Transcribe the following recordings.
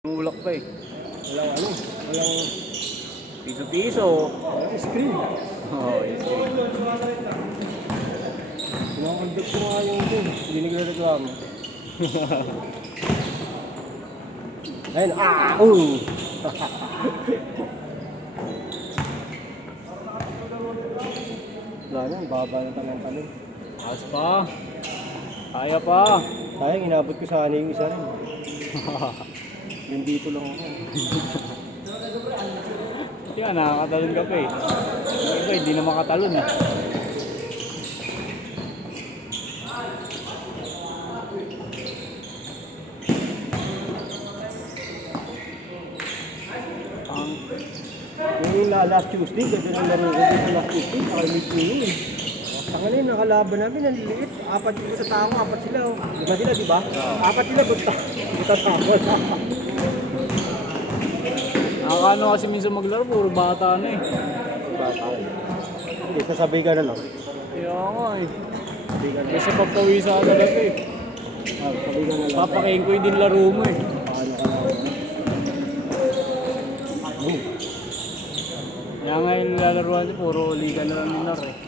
Ulak pa eh. Walang ano, walang Piso-piso. screen. Oo, screen. Pinakagdag ko nga yung ito, hindi nagre-reklamo. Ayun, Wala na, baba na tanong-tanong. Taas pa. Kaya pa. Sayang, inabot ko sana yung isa rin. Yung dito lang ako. Kaya nakakatalon ka pa eh. Yung iba hindi na makatalon eh. Yung last Tuesday, ganda ng laro ko dito last Tuesday, nakalimit ko yun eh. Saka na yun, nakalaban namin, ang liit. Apat yung sa tao, apat sila. Oh. Diba sila, diba? Apat sila, buta tao. Nakakano kasi minsan maglaro, puro bata na eh. Bata. Hindi, sasabay ka na lang. Kaya nga eh. Sabay ka na lang. Kasi pagpawisa ka talaga eh. Sabay ka na lang. Papakain ko din laro mo eh. Paano ka na? Kaya nga yung lalaruan niya, puro liga na lang nila eh.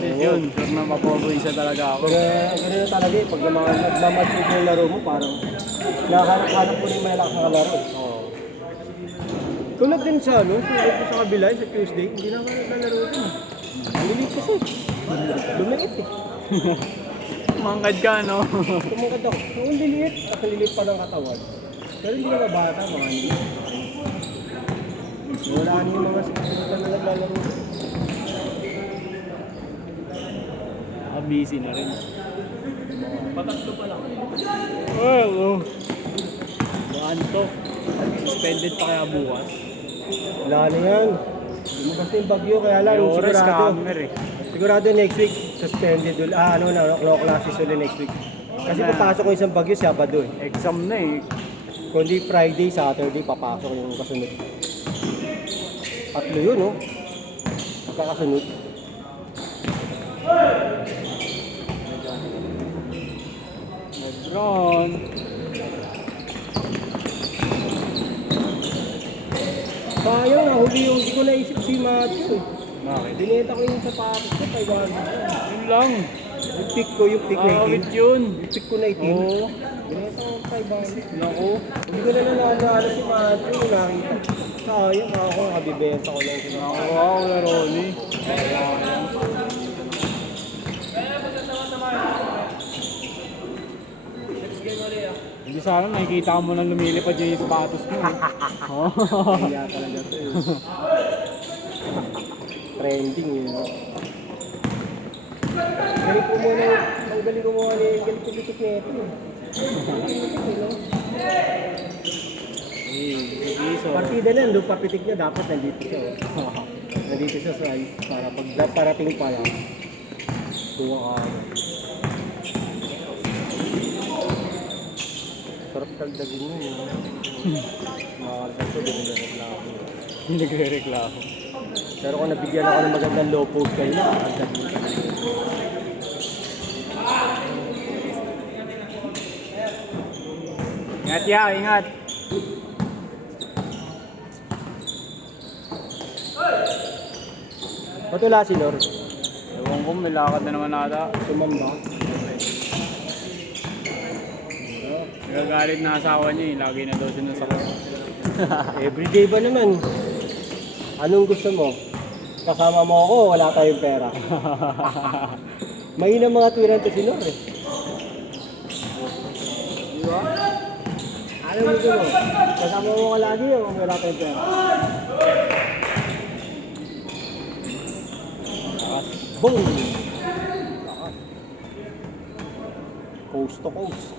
Yun, sure na mapapawisa talaga ako. Ganun na talaga eh, pag nagmamadrid yung laro mo, parang nakahanap mo rin malakas na laro. Oo. Tulad din sa ano, tulad ko sa kabila sa Tuesday, hindi na ako naglalaro din. Lilit kasi. Lumiit eh. Mangkad ka no? Tumungkad ako. Ang liliit, at liliit pa ng katawan. Pero hindi na bata, mga lilit. Wala yung mga siksikan na naglalaro. Busy na rin. Patatlo pa lang. Well, to. Suspended pa kaya bukas. Wala na yan. Lumagas na yung bagyo, kaya lang May oras sigurado. camera eh. Sigurado next week, suspended ulit. No classes ulit next week. Kasi papasok ko isang bagyo, Sabado eh. Exam na eh. Kundi Friday, Saturday, papasok yung kasunod. Tatlo yun, no? Magkakasunod. Lebron. Sayang, nahuli yung hindi ko naisip si Matthew eh. Bakit? Binenta ko yung sapatos ko, 500. Yun lang. Yung pick ko, yung pick na Awit itim. yun. Yung pick ko na itim. Oo. Binenta ko 500. Naku. Hindi ko na nanalo si Matthew, nakita. Sayang, ako nakabibenta ko lang siya. Nakuha ko na Ronnie. Hindi sana nakikita mo na lumilipad yung sapatos mo eh. Oo. Kaya talaga ito eh. Trending yun. Galing ko muna, ang galing ko muna yung galing ko bitik na ito. Iso. Partida na, doon papitik niya, dapat nandito siya. Nandito siya sa para pag parating pa lang. Tuwa ka. Sarap tagdagin mo yun. Makakasal ko, hindi nagreklamo. Hindi nagre-reklamo. Pero kung nabigyan ako ng magandang low post kayo, makakasal mo. Ingat ya, ingat. Ba't wala si Lord? Ewan ko, may lakad na naman ata. Sumamba. Nagagalit na asawa niya eh. Lagi na daw sinasakot. Everyday ba naman? Anong gusto mo? Kasama mo ako, wala tayong pera. May na mga tuwiran to si Lord eh. Di ba? Anong gusto mo? Kasama mo ka lagi o wala tayong pera? Boom! Coast to coast.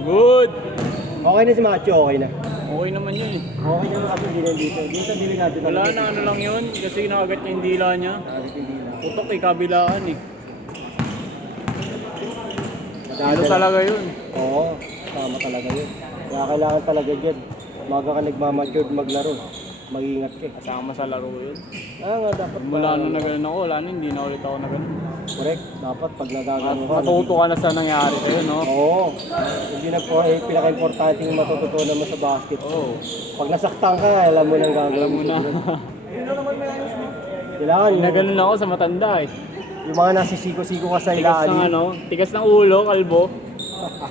Good! Okay na si Macho, okay na. Okay naman yun eh. Okay na kasi hindi na dito. Dito delikado na. Wala na ano lang yun. Kasi nakagat niya yung dila niya. Hindi na. Putok eh, kabilaan eh. Ano talaga yun? Oo, tama talaga yun. Kaya kailangan talaga dyan. Maga ka nagmamature maglaro. Mag-iingat ka. Kasama sa laro yun. Nga, dapat Mula nung na ganun ako, wala na, hindi na ulit ako na ganun. Correct. Dapat pag nagagano ka. Matuto ka na sa nangyari sa'yo, no? Oo. Hindi pinaka-importante yung matututunan mo sa basket. Oo. Pag nasaktan ka, alam mo nang gagawin. Alam mo na. Kailangan Na ganun ako sa matanda eh. yung mga nasisiko-siko ka sa Tigas ng ilalim. ano, tigas ng ulo, kalbo.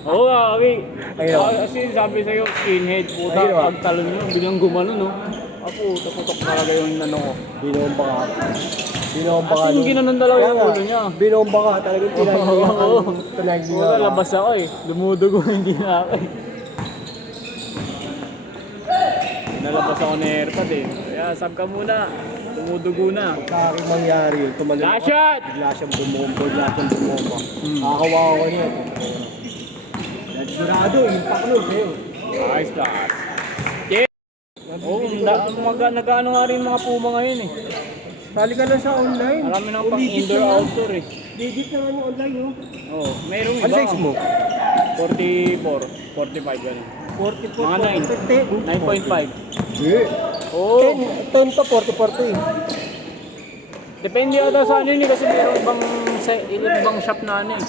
Oo nga, okay. Ayun. Kasi sabi sa'yo, skinhead, puta, Ayun, ah. pagtalon nyo, bilang gumano, no? Ako, putok talaga yung ano ko. Binomba ka. Binomba ka. Kasi yung ginanon talaga yung ulo niya. Binomba ka. Talagang pinagbihan ka. Oo. Pinagbihan Puta, ka. labas ako eh. Dumudugo hindi na ako eh. Nalabas ako ng airpad eh. Kaya sab ka muna. Dumudugo na. Sa akin mangyari yun. Tumalun Last shot! Bigla siyang bumombo. Bigla siyang bumomba. Hmm. Kakawawa ko niya. Sigurado, impact nun sa'yo. Nice blast. Oo, nag-ano nga rin mga Puma ngayon eh. Sali ka lang sa online. Marami nang pang Legit indoor naman. outdoor eh. Legit naman yung online, no? Oo, mayroong Ano iba. size mo? 44, 45 ganun. 44, Mga 9.5. Hindi. Oo, 10 to 44 to eh. depende ata sa ano yun eh, kasi mayroong ibang shop na ano eh.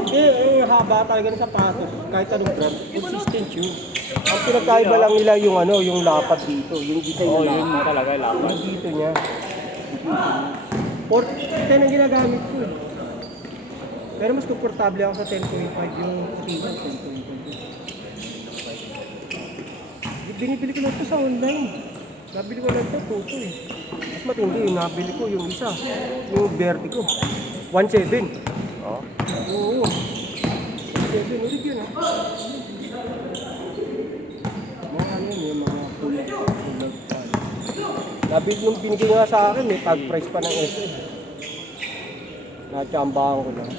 Hindi, haba talaga ng sapatos. Kahit anong brand, consistent yun. Ang pinagkaiba lang nila yung ano, yung lapad dito. Yung design Oo, ng yun lapad. talaga yung laban. Yung dito niya. 10 ang ginagamit ko eh. Pero mas komportable ako sa 10.5 yung Tino, 10.5. Binibili ko lang ito sa online. Nabili ko lang ito, toto eh. Mas matindi yung nabili ko yung isa. Yung Vertigo. 1.7. Oo. Oo. 1.7 ulit yun ah. Mga ano yun, yung mga kulang. Nabili nung binigay nga sa akin, may tag price pa ng SM. Natsambahan ko lang.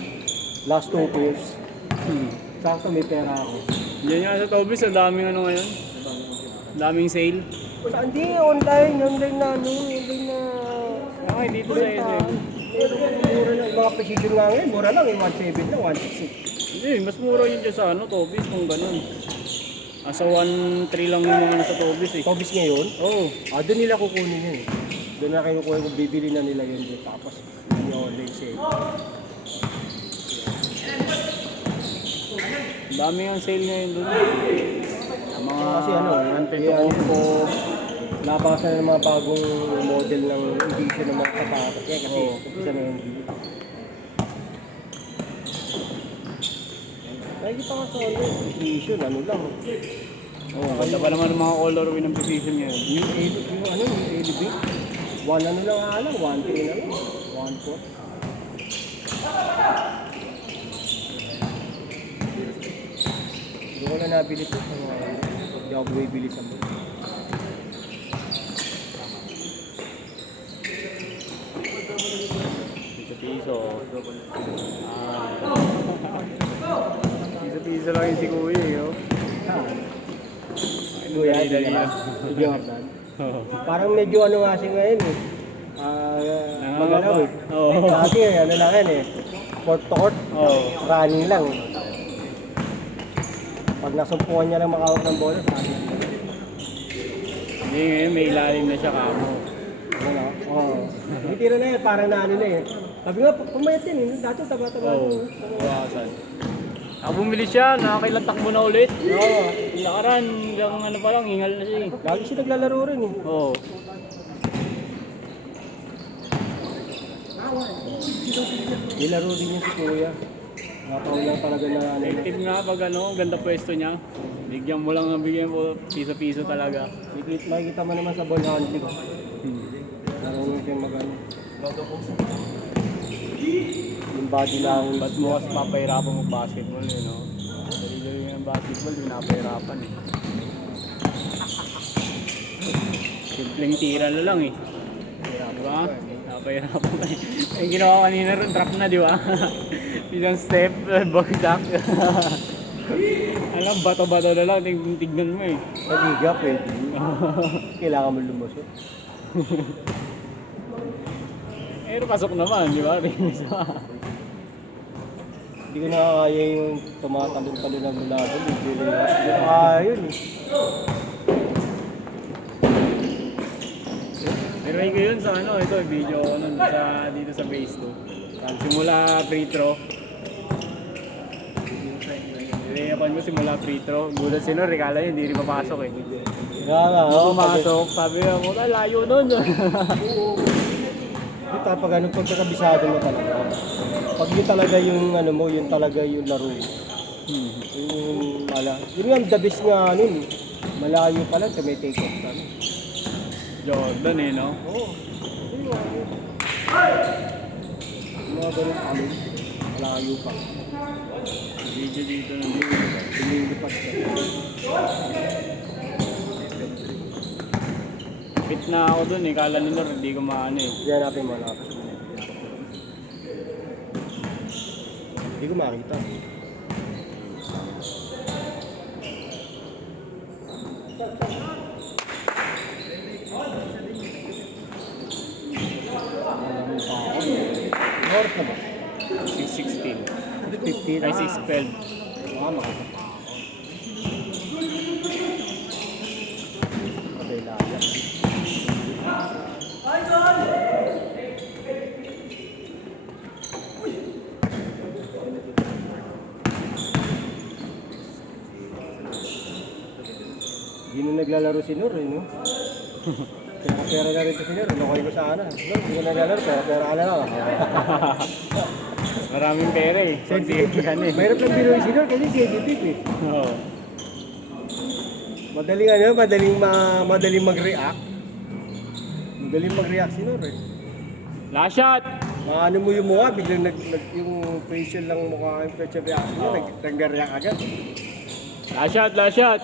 Last 2 pairs. Sakto may pera ako. Yan nga sa Tobis, ang daming ano ngayon. Daming sale. Wala, hindi, online na ano, online na... Okay, dito sa SM. Mura lang, mga precision nga ngayon, mura lang, 1.7 lang, 1.6. Hindi, mas mura yun dyan sa ano, Tobis kung ganun. Asa 1.3 lang yung mga nasa Tobis eh. Tobis ngayon? Oo. Doon nila kukunin yun. Doon na kayo kukunin kung bibili na nila yun. Tapos, yun yung online sale. Ang dami ang sale ngayon doon. Ang mga Kasi ano, Antetokounmpo. Napakas na ng mga bagong model ng edition ng mga sapatos. Kaya kasi, isa na yung nakikita ka sa online, edition, ano lang. Oo, ganda pa naman ng mga colorway ng position ngayon. Yung ano, yung elevate. One ano lang nga lang, 1.3 na lang. 1.4. Hindi ko na nabili ito sa mga ano. Hindi ako bumibili sa mga. Piso-piso. Piso-piso lang yung si Kuya eh. Oh. Kuya, Dali-dali diba? lang. Si Jordan. Oo. Parang medyo ano nga siya ngayon eh. Magalaw eh. Oo. Dati ano lang yan eh. Court to court, Oo. running lang eh. Pag nasumpuan niya lang makawak ng bola, running. Hindi ngayon, may ilalim na siya kamo. Ano? Oo. Hindi tira na yan, parang na ano na eh. Sabi nga, pumayat yan eh. Dati taba-taba. Oo. Bawasan. Ako bumili siya, nakakailang takbo na ulit. Oo. Lakaran, hanggang ano pa lang, hingal na siya eh. Lagi siya naglalaro rin eh. Oo. Nilaro din niya si Kuya. Nakataw lang talaga na ano na. Effective nga pag ano, ganda pwesto niya. Bigyan mo lang ng bigyan mo, piso-piso talaga. Makikita mo naman sa ball handling. Marunong siyang mag-ano. Yung body lang. Ba't mo kasi papahirapan mo basketball eh, no? Dali-dali yung basketball, pinapahirapan eh. Simpleng tira na lang eh. Diba? Napahirapan ka eh. Yung ginawa kanina rin, trap na, di ba? Isang step, bagdak. Alam, bato-bato na lang, tignan mo eh. Sa liga pwede. Kailangan mo lumusot. Pero pasok naman, di ba? Hindi ko nakakaya yung tumatalon-talon ng bulado. Hindi ko nakakaya yun eh. Pero ko yun sa ano, ito, video ko nun sa, dito sa base 2. Simula free throw. Nilinapan ko simula free throw. Gulat si Nor, ikala niya hindi rin papasok eh. Kaya nga, Nung pumasok, sabi niya, puta, layo nun. Ito, pag ano, pagkakabisado mo talaga. Pag yun talaga yung ano mo, yun talaga yung laro. Yung yun nga, the best nga nun. Malayo pa lang, tumitake off ka. Jordan eh, no? Oo. Yung mga ganun alin. Malayo pa. Video dito na dito. Lumilipas ka. Fit na ako dun eh, kala ni Nor, hindi ko maano eh. Yan natin mo na. Hindi ko makita. Oras na ba? 6:16. 15. Ay, 6:12. Makakapa ako. Patay laya. Hindi na naglalaro si Nur, eh, no? Pera na rin to si Nur, lokay ko sana. Nur, hindi ko naglalaro, pera ka na lang. Maraming pera eh. Sensitive ka na eh. Mahirap lang biruin si Nur kasi sensitive eh. Oo. Madaling madaling mag-react. Madaling mag-react si Nur eh. Last shot! Ano mo yung mukha, biglang yung facial lang mukha, yung facial reaction niya, nag-react agad. Last shot! Last shot!